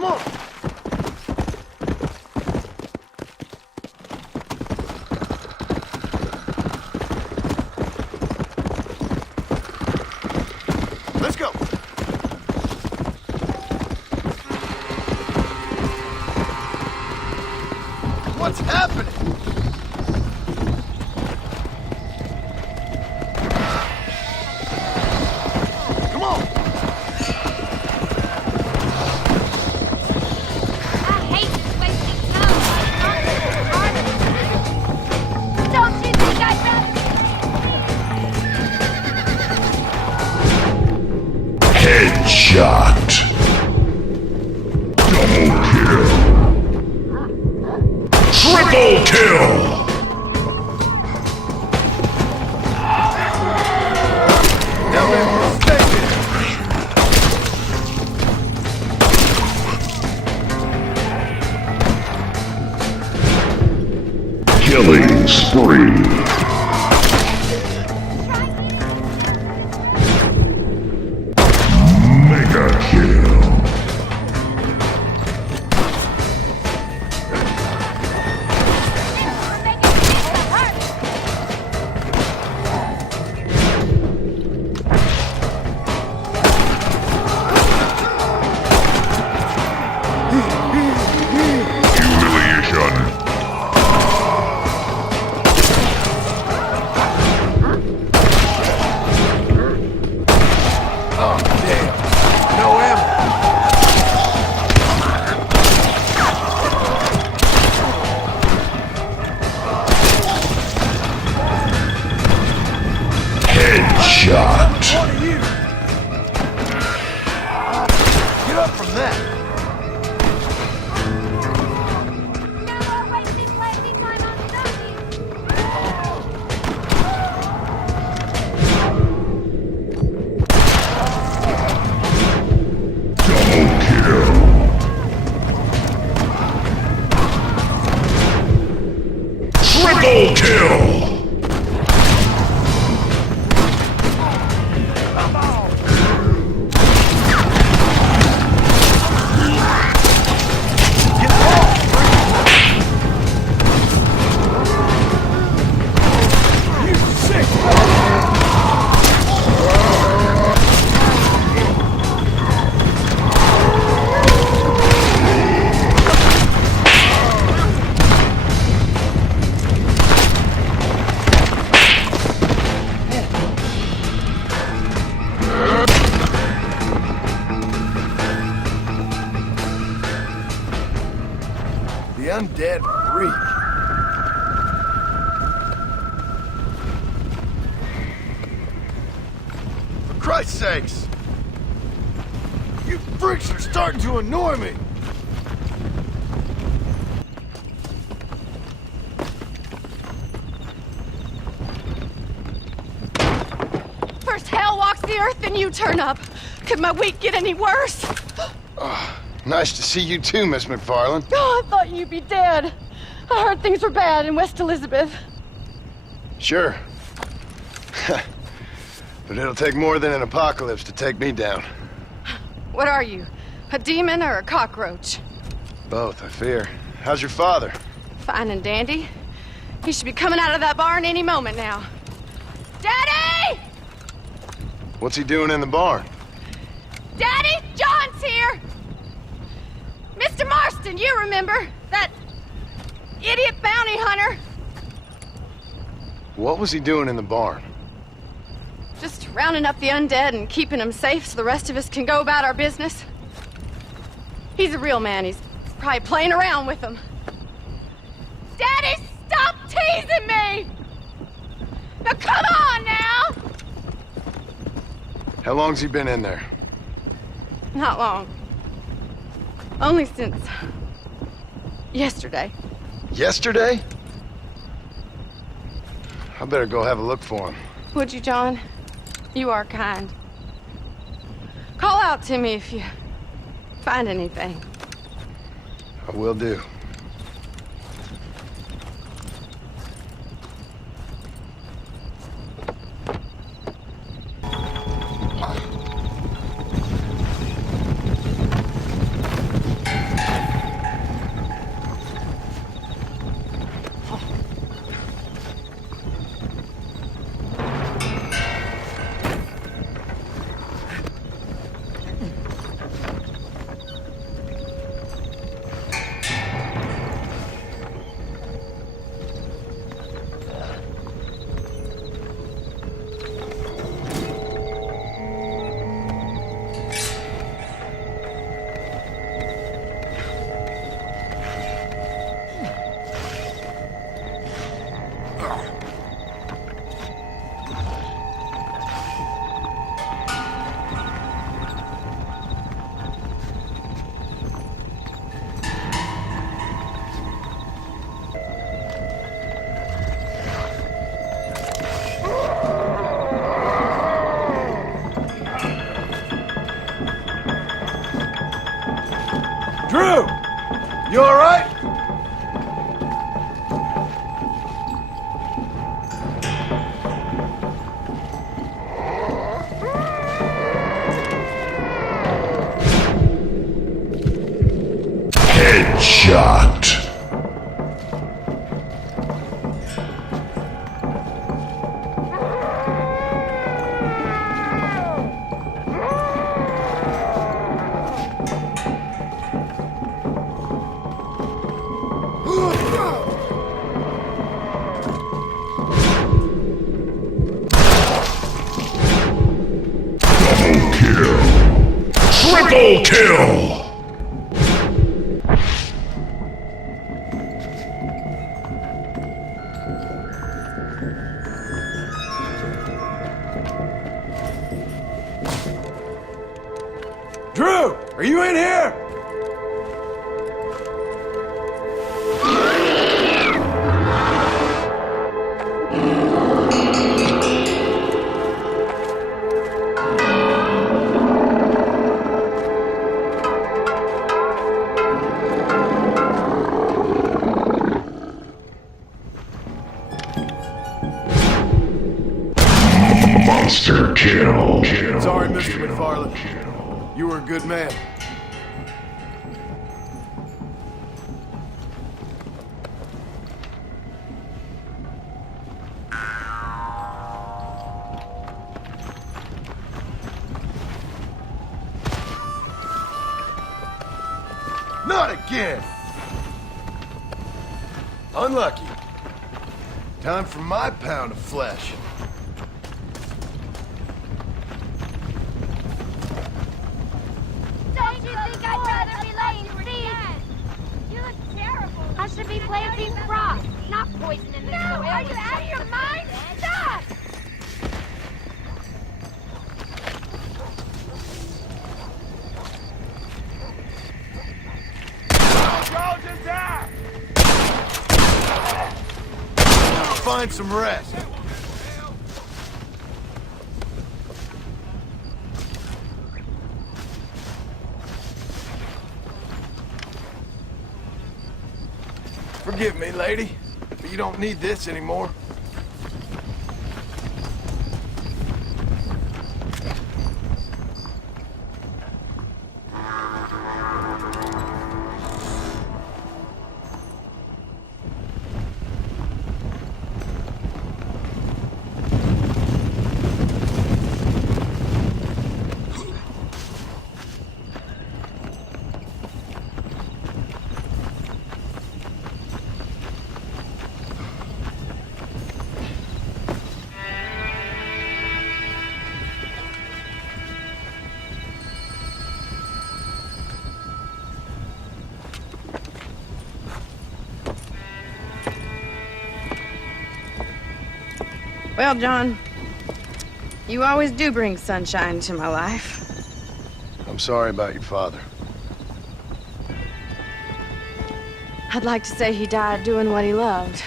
Come on! Let's go! What's happening? Come on! I hate this wasting time. Don't you think I'd rather... Headshot. Double kill. Triple kill. Now then, stay here! Killing spree. Mega kill. Humiliation. Oh, damn. No ammo. Headshot. What are you? Get up from that. No more wasting time on zombies. Double kill. Triple kill. Get off! You sick! The undead freak. For Christ's sakes! You freaks are starting to annoy me! First hell walks the earth, then you turn up. Could my week get any worse? Nice to see you too, Miss McFarland. Oh, I thought you'd be dead. I heard things were bad in West Elizabeth. Sure. But it'll take more than an apocalypse to take me down. What are you? A demon or a cockroach? Both, I fear. How's your father? Fine and dandy. He should be coming out of that barn any moment now. Daddy! What's he doing in the barn? Daddy, John's here! Mr. Marston, you remember? That idiot bounty hunter? What was he doing in the barn? Just rounding up the undead and keeping them safe so the rest of us can go about our business. He's a real man. He's probably playing around with them. Daddy, stop teasing me! Now come on now! How long's he been in there? Not long. Only since yesterday. Yesterday? I better go have a look for him. Would you, John? You are kind. Call out to me if you find anything. I will do. Drew! You alright? Headshot. Double kill. Triple kill. Drew! Are you in here? Monster kill. Sorry, Mr. McFarland. You were a good man. Not again! Unlucky. Time for my pound of flesh. Don't you think I'd rather be laying seeds? You look terrible. I should be planting crops, not poisoning the soil. Are you out of your mind? Stop! Find some rest. Forgive me, lady, but you don't need this anymore. Well, John, you always do bring sunshine to my life. I'm sorry about your father. I'd like to say he died doing what he loved.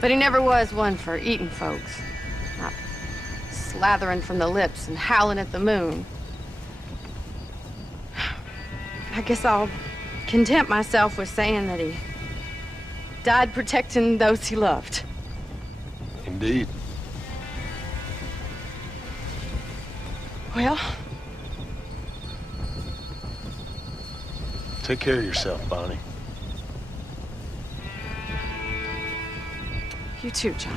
But he never was one for eating folks. Not slathering from the lips and howling at the moon. I guess I'll content myself with saying that he died protecting those he loved. Indeed. Well, Take care of yourself, Bonnie. you too, John.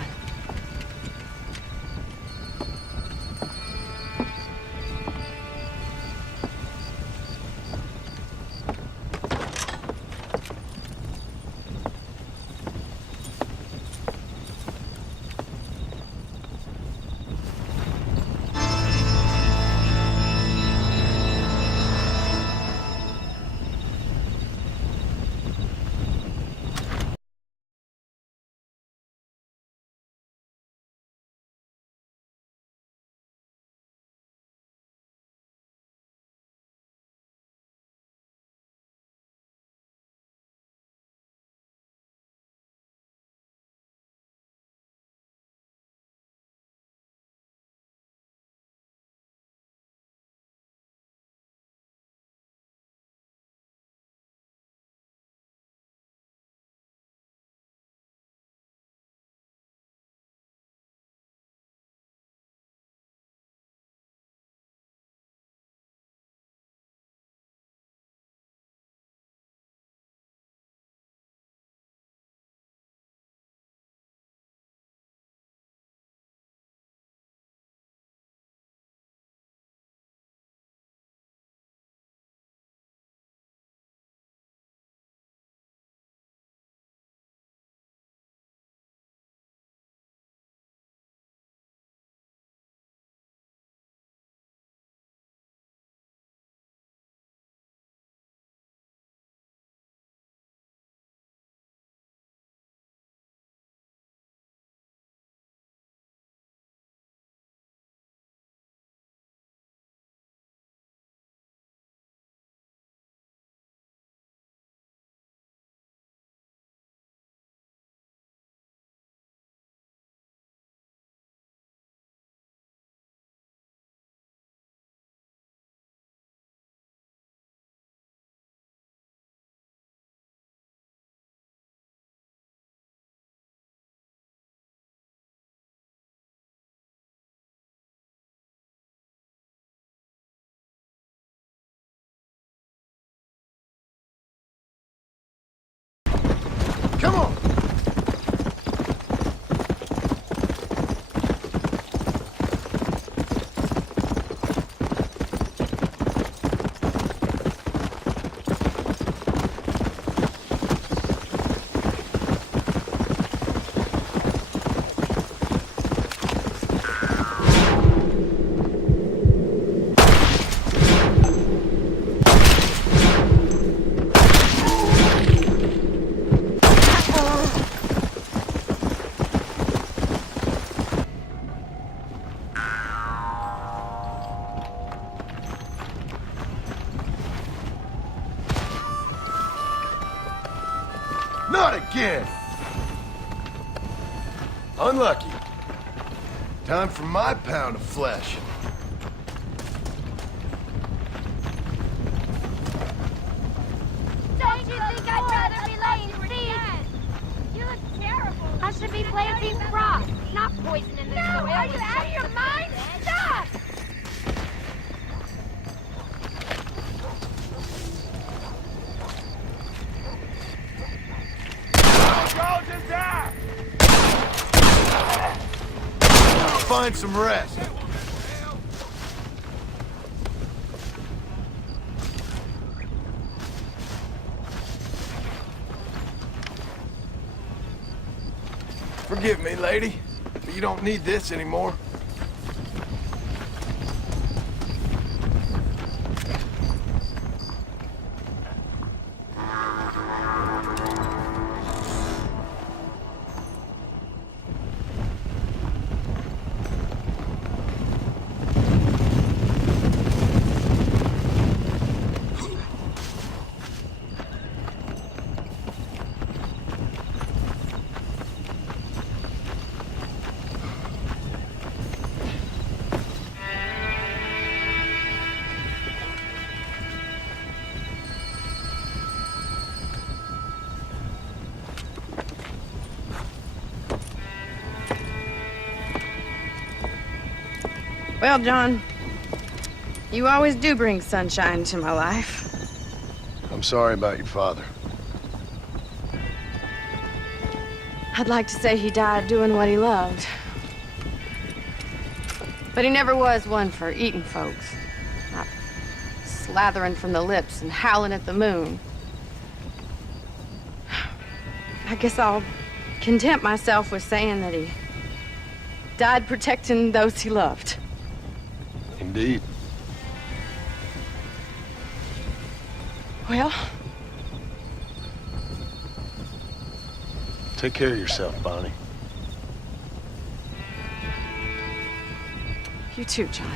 Not again! Unlucky. Time for my pound of flesh. Don't you think I'd rather be laying seeds? You look terrible. I should be planting crops, not poisoning the soil. Are you out of your mind? Stop! Find some rest. Forgive me, lady, but you don't need this anymore. Well, John, you always do bring sunshine to my life. I'm sorry about your father. I'd like to say he died doing what he loved. But he never was one for eating folks. Not slathering from the lips and howling at the moon. I guess I'll content myself with saying that he died protecting those he loved. Indeed. Well, Take care of yourself, Bonnie. you too, John.